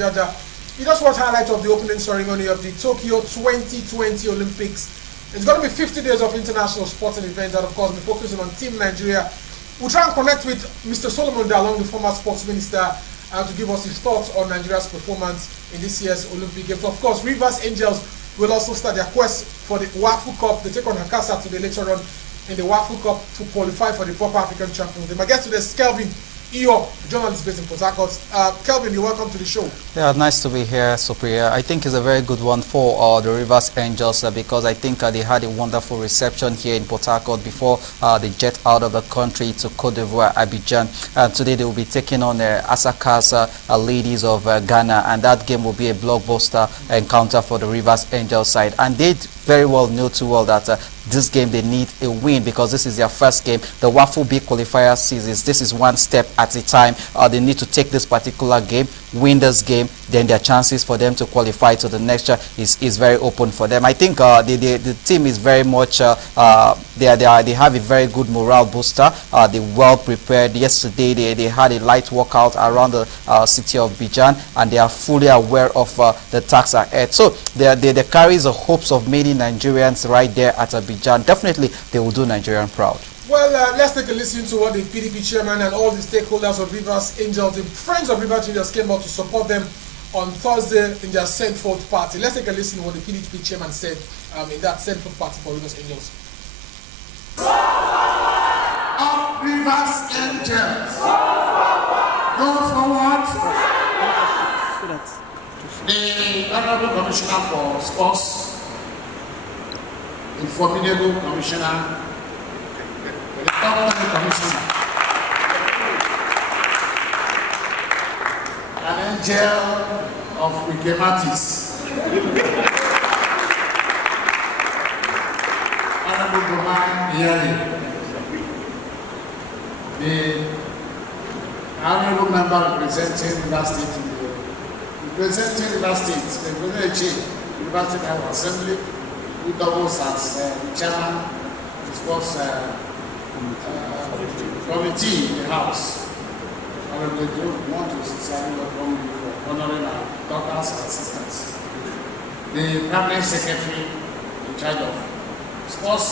Jeddah. You just watch highlights of the opening ceremony of the Tokyo 2020 Olympics. It's going to be 50 days of international sporting events that, of course, will be focusing on Team Nigeria. We'll try and connect with Mr. Solomon Dalung, the former sports minister, to give us his thoughts on Nigeria's performance in this year's Olympic Games. Of course, Rivers Angels will also start their quest for the WAFU Cup. They take on Hakasa today later on in the WAFU Cup to qualify for the Port African Champions. My guest today is Kelvin Iyo, journalist based in Port Harcourt. Kelvin, you're welcome to the show. Yeah, nice to be here, Superior. I think it's a very good one for the Rivers Angels because I think they had a wonderful reception here in Port Harcourt before they jet out of the country to Cote d'Ivoire, Abidjan. Today they will be taking on Asaka's ladies of Ghana, and that game will be a blockbuster encounter for the Rivers Angels side. And they very well know too well that this game they need a win because this is their first game. The WAFU B qualifier seasons, this is one step at a time. They need to take this particular game, win this game, then their chances for them to qualify to the next year is very open for them. I think the team is very much they have a very good morale booster. They're well prepared. Yesterday they had a light workout around the city of Abidjan, and they are fully aware of the task ahead. So they carry the hopes of many Nigerians right there at Abidjan. Definitely they will do Nigerian proud. Well, let's take a listen to what the PDP chairman and all the stakeholders of Rivers Angels, the friends of Rivers Angels, came out to support them on Thursday in their Sendford party. Let's take a listen to what the PDP chairman said in that Sendford party for Rivers Angels. Of Rivers Angels, go forward. The Honorable Commissioner for Sports, the formidable Commissioner, the Government Commissioner, an angel of Wikematis, Honorable Goman Iyari, the Honorable Member representing Rivers State, representing Rivers State, the University National Assembly, who doubles as the chairman of the sports committee in the House. I would want to sincerely welcome you for honoring our doctors and assistants. The permanent secretary in charge of sports.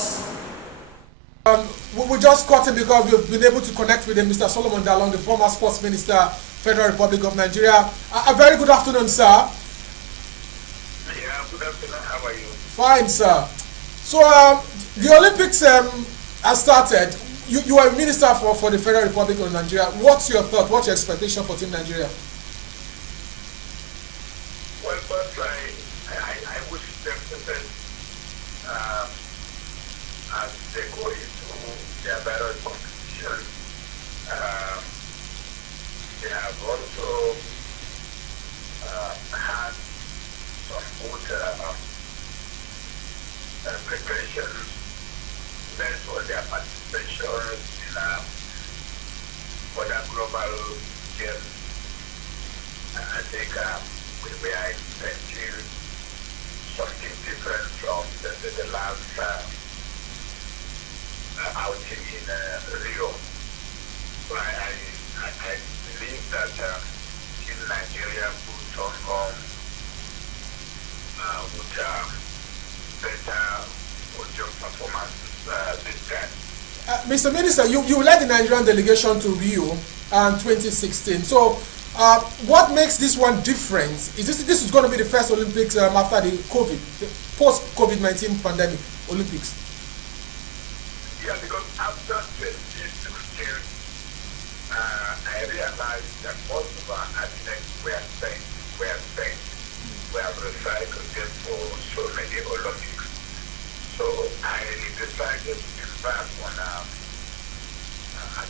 We just caught him because we've been able to connect with him, Mr. Solomon Dalung, the former sports minister, Federal Republic of Nigeria. A very good afternoon, sir. Yeah, good afternoon. How are you? Fine, sir. So the Olympics has started. You are a minister for the Federal Republic of Nigeria. What's your thought? What's your expectation for Team Nigeria? Well, first, I wish them the best as they go into their various competitions. They have also had some good preparations based on their participation in other global games. I think we are expecting something different from the last outing in Rio. So I believe that Team Nigeria will turn home with better podium performances this time. Mr. Minister, you led the Nigerian delegation to Rio in 2016. So what makes this one different? Is this is going to be the first Olympics after the post-COVID-19 pandemic Olympics? Yeah, because after 2016, I realized that most of our athletes were spent. We have recycled them for so many Olympics. So I decided to embark on a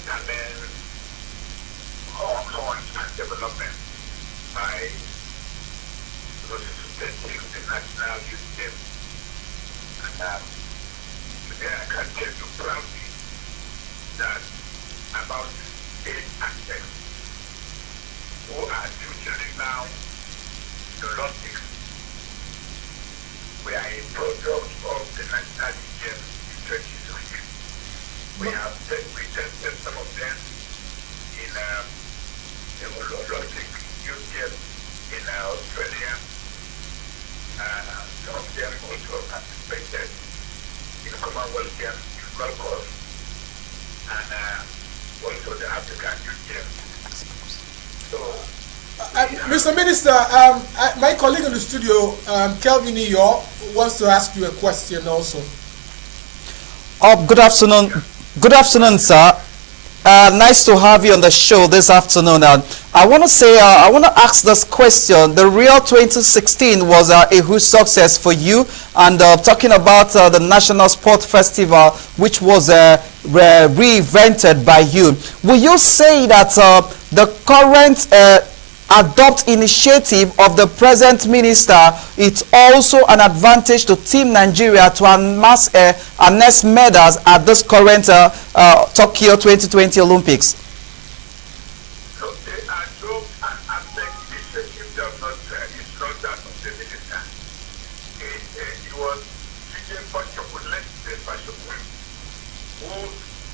talent launch and development by resuscitating the national youth team. And today I can tell you proudly that about 8 athletes who are futuring now the Olympics were a product of the national youth games in 2016. We tested some of them in the Olympic youth games in Mr. Minister, my colleague in the studio, Kelvin Iyo, wants to ask you a question also. Good afternoon. Good afternoon, sir. Nice to have you on the show this afternoon. I want to say, I want to ask this question. The Rio 2016 was a huge success for you, and talking about the National Sport Festival, which was reinvented by you. Will you say that the current adopt initiative of the present minister, it's also an advantage to Team Nigeria to amass next medals at this current Tokyo 2020 Olympics? So the adopt and aspect initiative does not, it's not that of the minister. It was DJ Fashion, let's say Fashion, who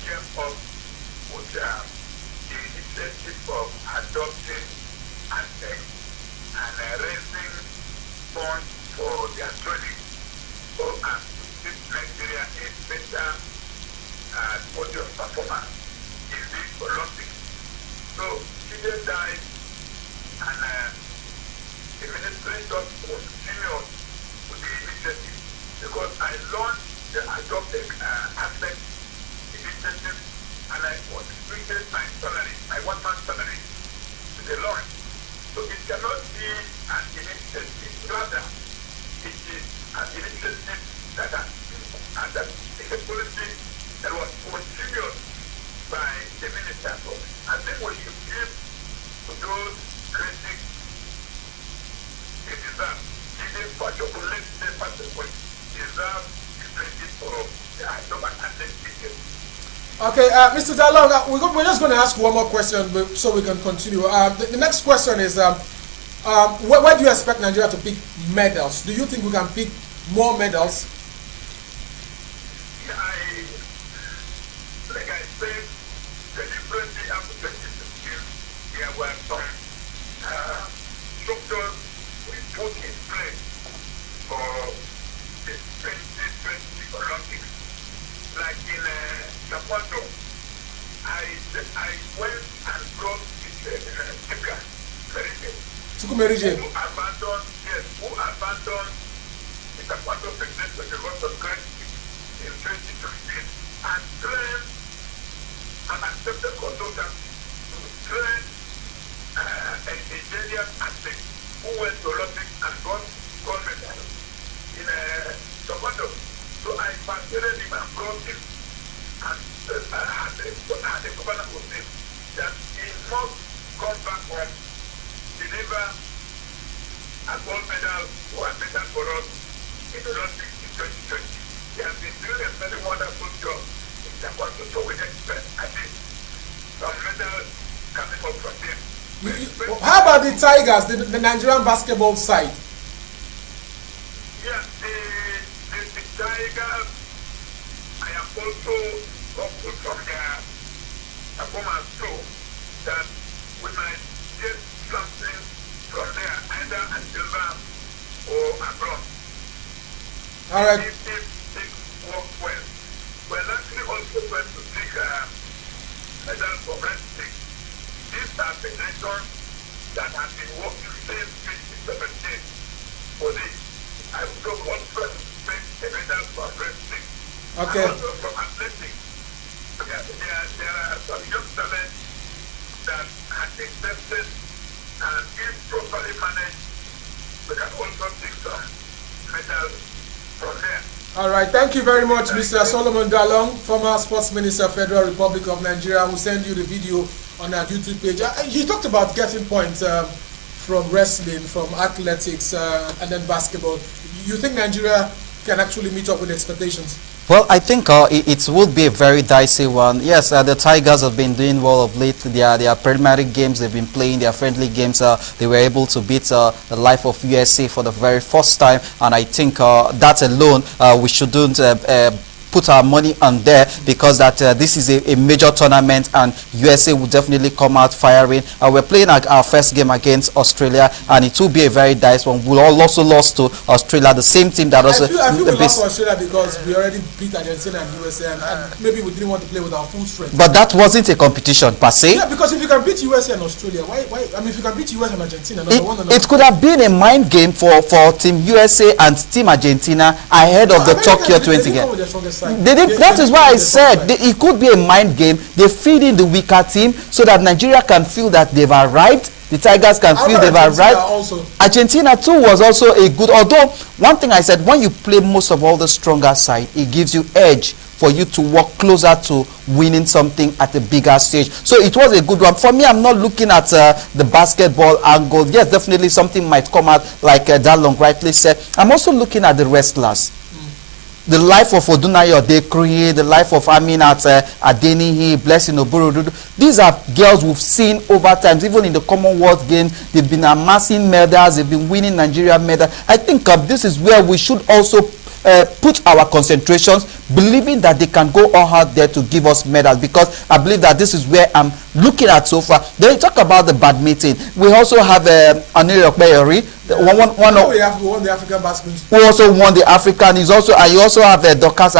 came up with the initiative of adopting and raising funds for their training, so and to give Nigeria a better podium performance in the Olympics. So she died, and the administration was continued with the initiative because I launched the adopted aspect initiative, and I contributed my salary, my 1 month salary to the launch. So it cannot be an initiative, rather it is an initiative that is a policy that was continued by the minister. So I think we should give to those critics they deserve. Even particularly the person who deserve the credit for the item and the Okay, Mr. Dalung, we're just going to ask one more question so we can continue. The next question is, where do you expect Nigeria to pick medals? Do you think we can pick more medals? Yeah, like I said, deliberately after 2015, there were some structures we put in place for the 2020 Olympics. Like in Taekwondo, I went and brought Tukumerije. who abandoned the Taekwondo federation with a lot of credit in 2015 and trained and accepted consultants to train a Nigerian athlete who went to Olympics and got gold medal in Taekwondo. So I persuaded him and brought him and had a governor with him that he must come back home, deliver a gold medal or a medal for us in the Olympics in 2020. He has been doing a very wonderful job in Taekwondo, so we expect at least some medals coming up from him. How about the Tigers, the Nigerian basketball side? Yes, the Tigers, I am also hopeful from their performance too, that we might get something from there, either a silver or a bronze. All right. If things work well, we're actually also going to take a medal for wrestling. These are federations that have been working since 2017 for this. I also want to take a medal for wrestling. Okay. And also from athletics. There are some young talents that have been tested, and if properly managed, we can also take some medals from there. All right. Thank you very much, Mr. Solomon Dalung, former Sports Minister, Federal Republic of Nigeria. We'll send you the video on our YouTube page. You talked about getting points from wrestling, from athletics, and then basketball. You think Nigeria can actually meet up with expectations? Well, I think it would be a very dicey one. Yes, the Tigers have been doing well of late. Their preliminary games they've been playing, their friendly games, they were able to beat the life of USA for the very first time. And I think that alone, we shouldn't put our money on there, because that this is a major tournament and USA will definitely come out firing. We're playing our first game against Australia, and it will be a very nice one. We'll also lost to Australia, the same team that also... I feel we lost to Australia because we already beat Argentina and USA, and maybe we didn't want to play with our full strength. But that wasn't a competition per se. Yeah, because if you can beat USA and Australia, why? I mean, if you can beat US and Argentina, it could have been a mind game for Team USA and Team Argentina ahead of the Tokyo 20 game. That is why I said it could be a mind game. They feed in the weaker team so that Nigeria can feel that they've arrived. The Tigers can feel they've arrived. Argentina too was also a good, although one thing I said, when you play most of all the stronger side, it gives you edge for you to walk closer to winning something at a bigger stage. So it was a good one. For me, I'm not looking at the basketball angle. Yes, definitely something might come out, like Dalung rightly said. I'm also looking at the wrestlers. The life of Odunayo Dekriye, the life of Aminat Adeniyi, Blessing Oburududu. These are girls we've seen over time. Even in the Commonwealth Games, they've been amassing medals, they've been winning Nigeria medals. I think this is where we should also put our concentrations, believing that they can go all out there to give us medals, because I believe that this is where I'm looking at so far. Then you talk about the badminton. We also have Anil Okpeyori. We won the African basketball. Who also won the African. You also have Dokas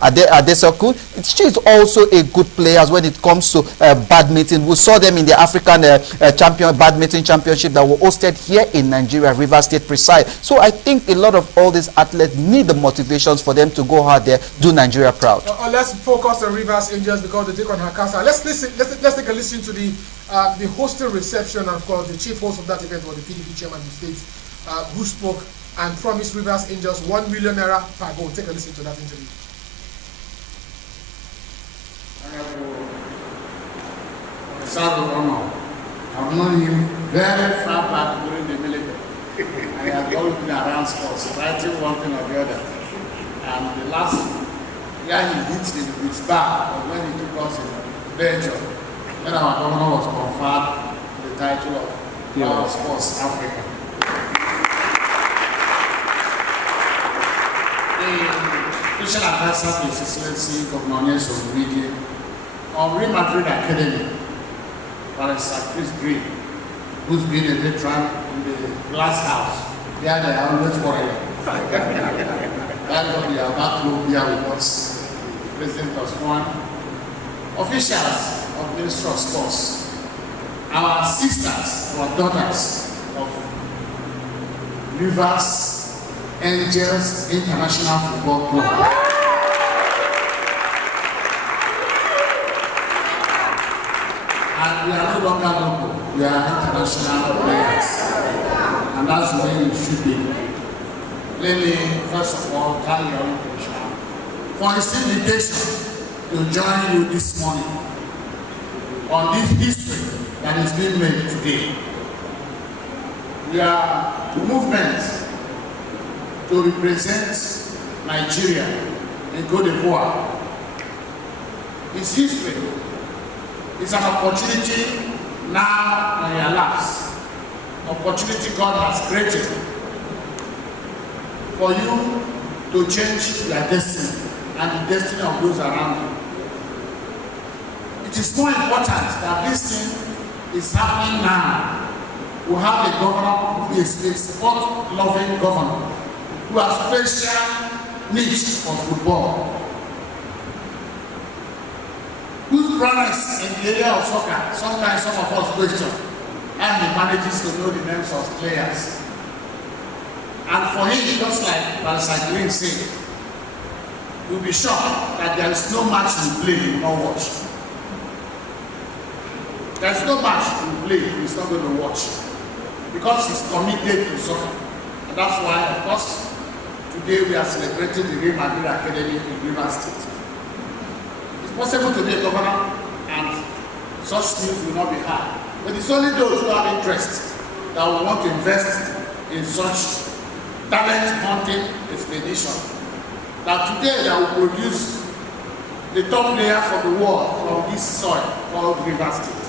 Adesoku. She's also a good player when it comes to badminton. We saw them in the African badminton championship that were hosted here in Nigeria, Rivers State precise. So I think a lot of all these athletes need the motivations for them to go out there, do Nigeria proud. Let's focus on Rivers Angels because they take on Hakasa. Let's take a listen to the hosting reception, and of course the chief host of that event was the PDP chairman of the state, who spoke and promised Rivers Angels 1 million naira per goal. Take a listen to that interview. I've known him very far back during the military. I have always been around sports, writing one thing or the other. And the last year he hit his back when he took us in Belgium, when our governor was conferred the title of Power Sports Africa. The special advisor to His Excellency Governor Nelson Wike on Real Madrid Academy, Barrister Chris Green, who's been a veteran in the glass house. They are always quarreling. Thank God they are back to here with us. President Osman, officials of Ministry of Sports, our sisters, our daughters of Rivers Angels International Football Club. And we are no longer local, we are international players. And that's the way it should be. Let me, first of all, thank you for his invitation to join you this morning on this history that is being made today. We are a movement to represent Nigeria in Côte d'Ivoire. Its history is an opportunity now in your laps. Opportunity God has created for you to change your destiny and the destiny of those around you. It is more important that this thing is happening now. We have a governor who is a sport-loving governor who has special needs for football, whose prowess in the area of soccer, sometimes some of us question, and he manages to know the names of players. And for him, just like Barrister Green said, you'll be shocked that there is no match you play you will not watch. There's no match you play he's not going to watch, because he's committed to soccer. And that's why, of course, today we are celebrating the Real Madrid Academy in Rivers State. It's possible to be a governor and such news will not be heard. But it's only those who have interest that will want to invest in such talent hunting expedition. That today they will produce the top players of the world from this soil called Rivers State.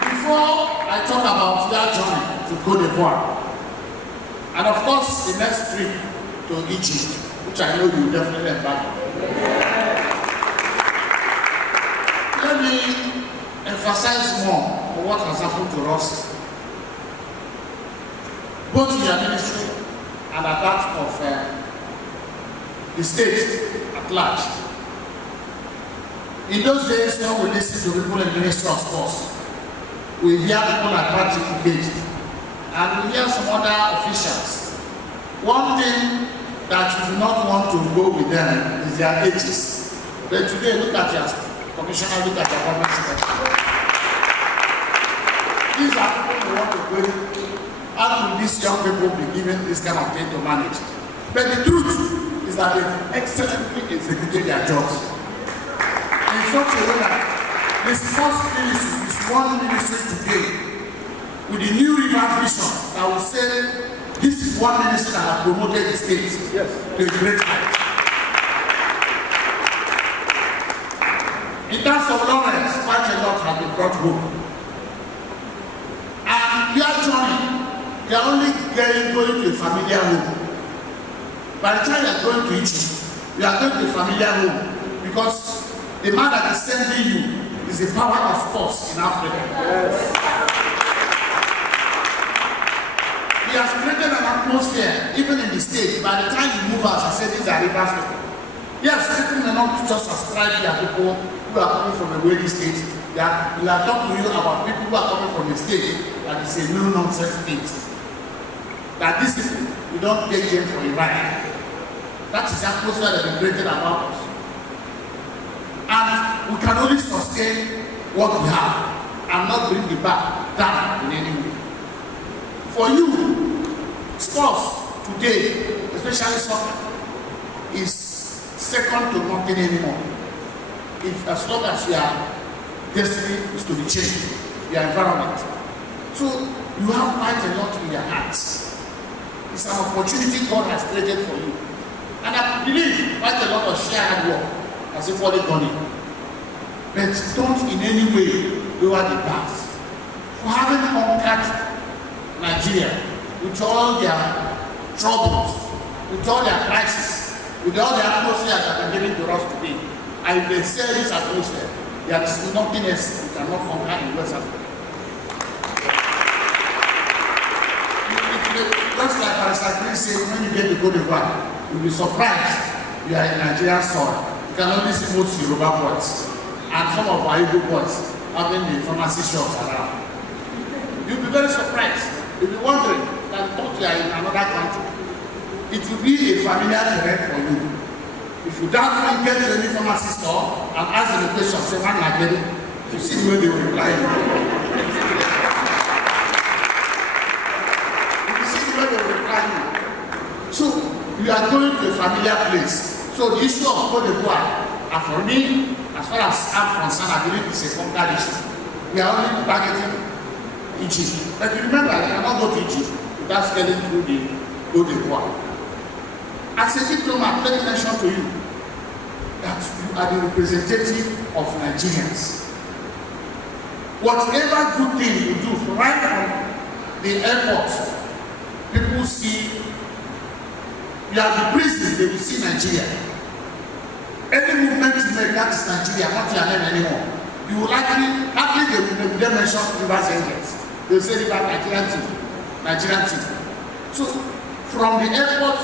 Before I talk about their journey to Côte d'Ivoire, And of course, the next trip to Egypt, which I know you definitely embark on. Let me emphasize more on what has happened to us, both in your ministry and at that of the state at large. In those days, when we listen to people in the Ministry of Sports, we hear people like Patrick Engage, and we hear some other officials. One thing that you do not want to go with them is their ages. But today, look at your commissioner, look at your government secretary. These are people who want to go. How will these young people be given this kind of thing to manage? But the truth is that they excellently executed their jobs in such a way that the sports ministry is one ministry today with the new revamped vision that will say this is one ministry that has promoted the state to a great height. In terms of Lawrence, quite a lot has been brought home. And your journey, you are only going to a familiar home. By the time you are going to Egypt, you are going to a familiar home because the man that is sending you is the power of sports in Africa. Yes. He has created an atmosphere, even in the state. By the time you move out, I said these are rivers people. Yes, people may not just ascribe their people who are coming from a wealthy state. We are talking to you about people who are coming from a state that is a no-nonsense state. That these people, you don't take them for a ride. That is the atmosphere that we created about us. And we can only sustain what we have and not bring it back down in any way. For you, sports today, especially soccer, is second to nothing anymore. If as long as your destiny is to be changed, your environment. So you have quite a lot in your hands. It's an opportunity God has created for you. And I believe quite a lot of sheer hard work has equally gone in. But don't in any way lower the bars. For having conquered Nigeria with all their troubles, with all their crises, with all the atmosphere that are given to us today, and they say this atmosphere, there is nothing else we cannot conquer in West Africa. Just like Pastor Chris said, when you get to Cote d'Ivoire, you'll be surprised you are in Nigerian soil. You can only see most Yoruba boys and some of our Igbo boys having the pharmacy shops around. You'll be very surprised. You'll be wondering that thought you are in another country. It will be a familiar terrain for you. If you doubt when you get to any pharmacy store and ask them the question, say, "Man, I get it," you see the way they will reply you. You see the way they will reply you. So, you are going to a familiar place. So, the issue of Cote d'Ivoire, and for me, as far as I'm concerned, I believe it's a conquered issue. We are only targeting Egypt. But remember, you cannot go to Egypt without scaling through the Cote d'Ivoire. As a diplomat, let me mention to you that you are the representative of Nigerians. Whatever good thing you do, right from the airport, people see, you are the prison, they will see Nigeria. Any movement you make, that is Nigeria, not your name anymore. You will likely they will then mention Rivers Angels. They will say Nigerian team. So, from the airport,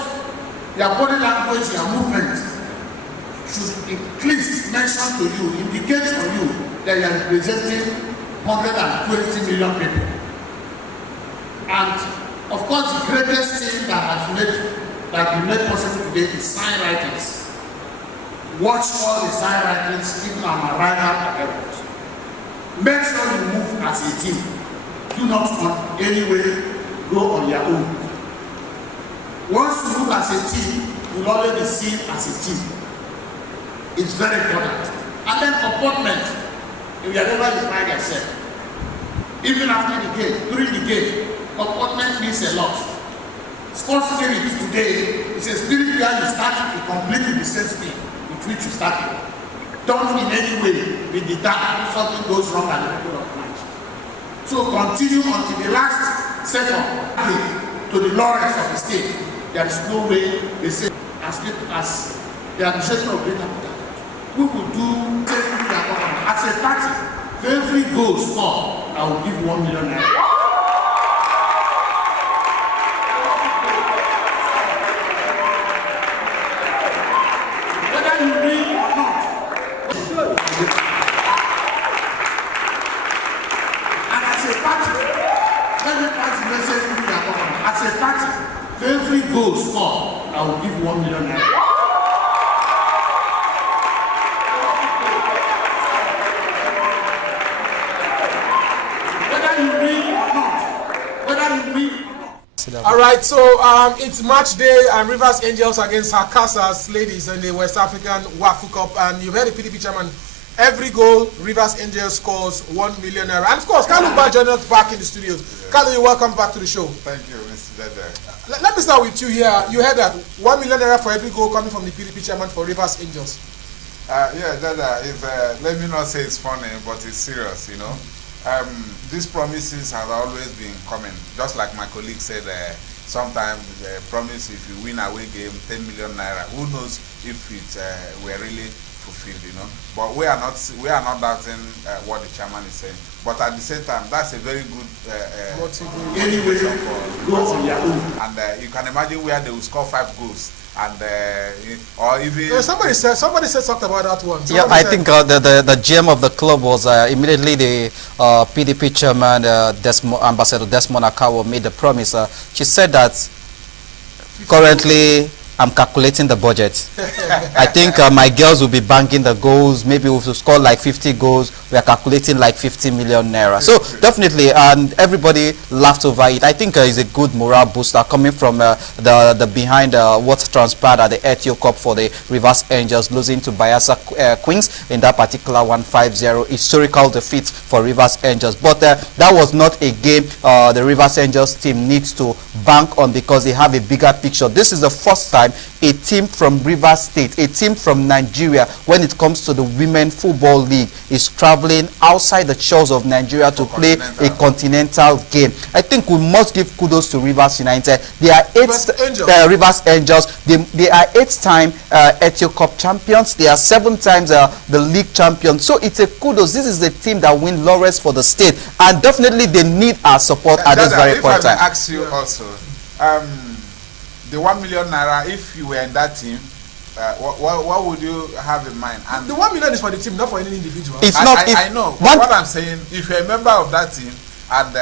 your body language, your movement should at least mention to you, indicate to you that you are representing 120 million people. And of course, the greatest thing that been made possible today is sign writings. Watch all the sign writings, even on arrival at airport. Make sure you move as a team. Do not on any way go on your own. Once you move as a team, you will always be seen as a team. It's very important. And then comportment, wherever you find yourself. Even after the game, during the game, comportment means a lot. Sports spirit today is a spirit where you start to complete the same speed with which you started. Don't in any way be deterred if something goes wrong at the middle of the match. So continue until the last second to the lawyers of the state. There is no way they say, as the administrator of Greater Port Harcourt, we will do as a party. For every goal scored, I will give 1 million naira. Whether you win or not. And as a party, let me pass the message to the government. As a party, for every goal scored, I will give 1 million naira. All right, so it's match day and Rivers Angels against Hakasas ladies in the West African Wafu Cup, and you've heard the PDP chairman. Every goal Rivers Angels scores 1 million naira. And of course, Kalu joined us back in the studios. Kalu, you're welcome back to the show. Thank you, Mr. Dede. Let me start with you here. You heard that 1 million naira for every goal coming from the PDP chairman for Rivers Angels. Yeah, Dede, let me not say it's funny, but it's serious, you know. These promises have always been coming. Just like my colleague said, sometimes promise if you win away game 10 million naira. Who knows if it were really fulfilled, you know. But we are not doubting what the chairman is saying. But at the same time, that's a very good motivation for and you can imagine where they will score 5 goals. And or even somebody said something about that one. Yeah, I think the GM of the club was immediately the PDP chairman, Ambassador Desmond Akawo, made the promise. She said that currently I'm calculating the budget. I think my girls will be banking the goals. Maybe we'll score like 50 goals. We are calculating like 50 million naira. So definitely, and everybody laughed over it. I think it's a good morale booster coming from the behind what transpired at the RTO Cup for the Rivers Angels, losing to Bayelsa Queens in that particular 1-5-0 historical defeat for Rivers Angels. But that was not a game the Rivers Angels team needs to bank on, because they have a bigger picture. This is the first time a team from Rivers State, a team from Nigeria, when it comes to the Women Football League, is traveling outside the shores of Nigeria to play a continental game. I think we must give kudos to Rivers United. They are Rivers Angels. They are 8-time RTO Cup champions. They are 7 times the league champions. So it's a kudos. This is the team that win laurels for the state, and definitely they need our support at this very point. If I may ask you also, the 1 million naira, if you were in that team, what would you have in mind? And the 1 million is for the team, not for any individual. It's not. I know. But what I'm saying, if you're a member of that team and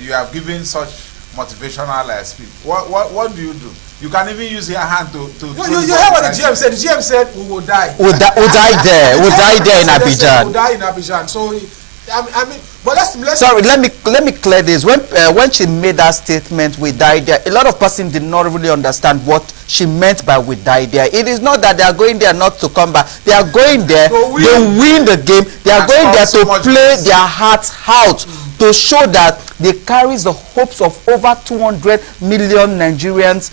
you have given such motivational speech, what do you do? You can even use your hand to you heard what the GM said. The GM said we will die. We'll die there. We'll die there in Abidjan. We'll die in Abidjan. So I mean, but let's sorry, let me clear this. When she made that statement, we died there, a lot of persons did not really understand what she meant by we died there. It is not that they are going there not to come back. They are going there, they win the game. They are going there to play their hearts out, to show that they carry the hopes of over 200 million Nigerians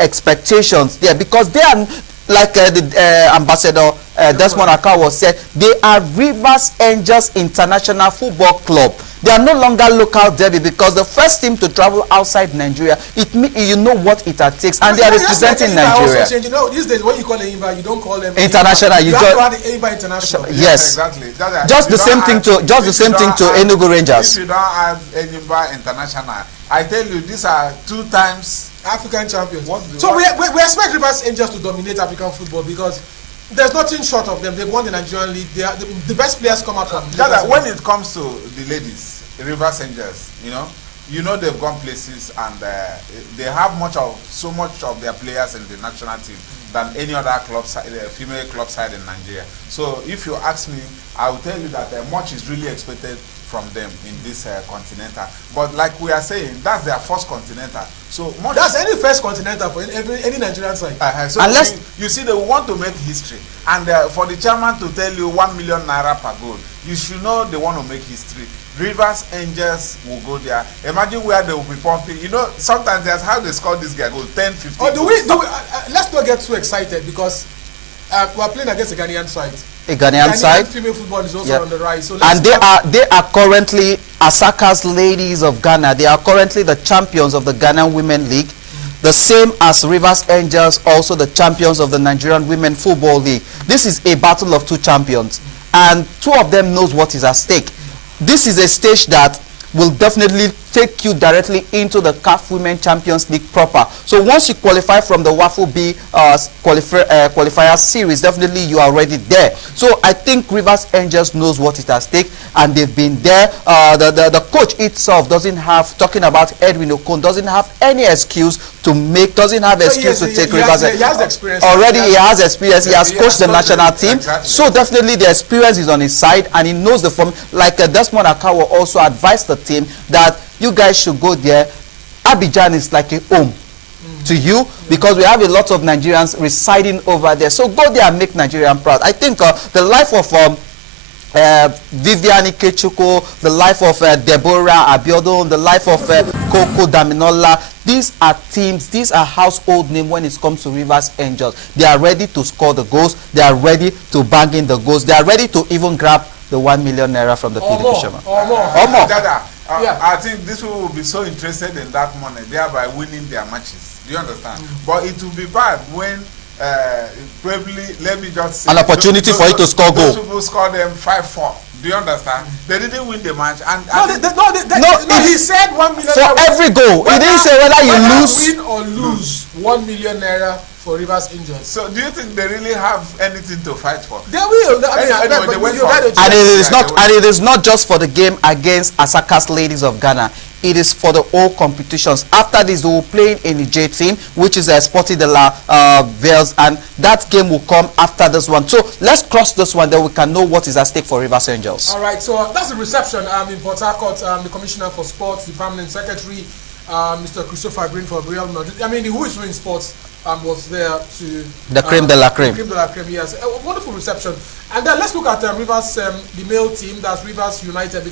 expectations there, because they are, like the Ambassador Desmond Akawo said, they are Rivers Angels International Football Club. They are no longer local derby, because the first team to travel outside Nigeria, you know what it takes, and they are representing Nigeria. You know, these days when you call them INVA, you don't call them international. You have to add the INVA International. Yes, exactly. Just the same thing to Enugu Rangers. If you don't have INVA International, I tell you, these are 2 times African champions. So we expect Rivers Angels to dominate African football, because there's nothing short of them. They've won the Nigerian league. They are the best players come out from. When it comes to the ladies, Rivers Angels, you know they've gone places, and they have so much of their players in the national team than any other club side, female club side in Nigeria. So if you ask me, I will tell you that much is really expected from them in this continental. But like we are saying, that's their first continental. So that's any first continental for any Nigerian side. So unless you see, they want to make history, and for the chairman to tell you 1 million naira per goal, you should know they want to make history. Rivers Angels will go there. Imagine where they will be pumping. You know, sometimes that's how they score this guy goal, 10, 15. Oh, let's not get too excited, because we are playing against the Ghanaian side. a Ghanaian side. Female football is also on the rise. So and they are currently Asaka's Ladies of Ghana. They are currently the champions of the Ghanaian Women League. The same as Rivers Angels, also the champions of the Nigerian Women Football League. This is a battle of two champions, and two of them knows what is at stake. This is a stage that will definitely take you directly into the CAF Women Champions League proper. So once you qualify from the WAFU B qualifier series, definitely you are already there. So I think Rivers Angels knows what is at stake, and they've been there. The coach itself doesn't have, talking about Edwin Okon, doesn't have any excuse to make, doesn't have excuse to take Rivers. He has experience. Already he has experience. He has coached the national team. Exactly. So definitely the experience is on his side, and he knows the form. Like Desmond Akawo also advised the team that you guys should go there. Abidjan is like a home to you, because we have a lot of Nigerians residing over there. So go there and make Nigerian proud. I think the life of Vivian Ikechukwu, the life of Deborah Abiodun, the life of Coco Daminola, these are teams, these are household names when it comes to Rivers Angels. They are ready to score the goals, they are ready to bang in the goals, they are ready to even grab the 1 million naira from the PDP chairman. Or more. Dada, I think this will be so interested in that money, thereby winning their matches. Do you understand? But it will be bad when probably, let me just say, an opportunity for you to score goal. Those people score them 5-4. Do you understand? They didn't win the match, and he said 1 million for every goal. He didn't say whether you lose, win or lose 1 million naira for Rivers Angels. So do you think they really have anything to fight for? They will. And it is not just for the game against Asaka's Ladies of Ghana. It is for the whole competitions. After this, they will play in the J team, which is a Sporting de la Vales, and that game will come after this one. So let's cross this one, then we can know what is at stake for Rivers Angels. All right. So that's the reception in Port Harcourt. The Commissioner for Sports, the Permanent Secretary, Mr. Christopher Green for Real Madrid. I mean, the who is doing sports was there to the creme de la creme. Creme de la creme, yes. A wonderful reception. And then let's look at Rivers, the male team. That's Rivers United.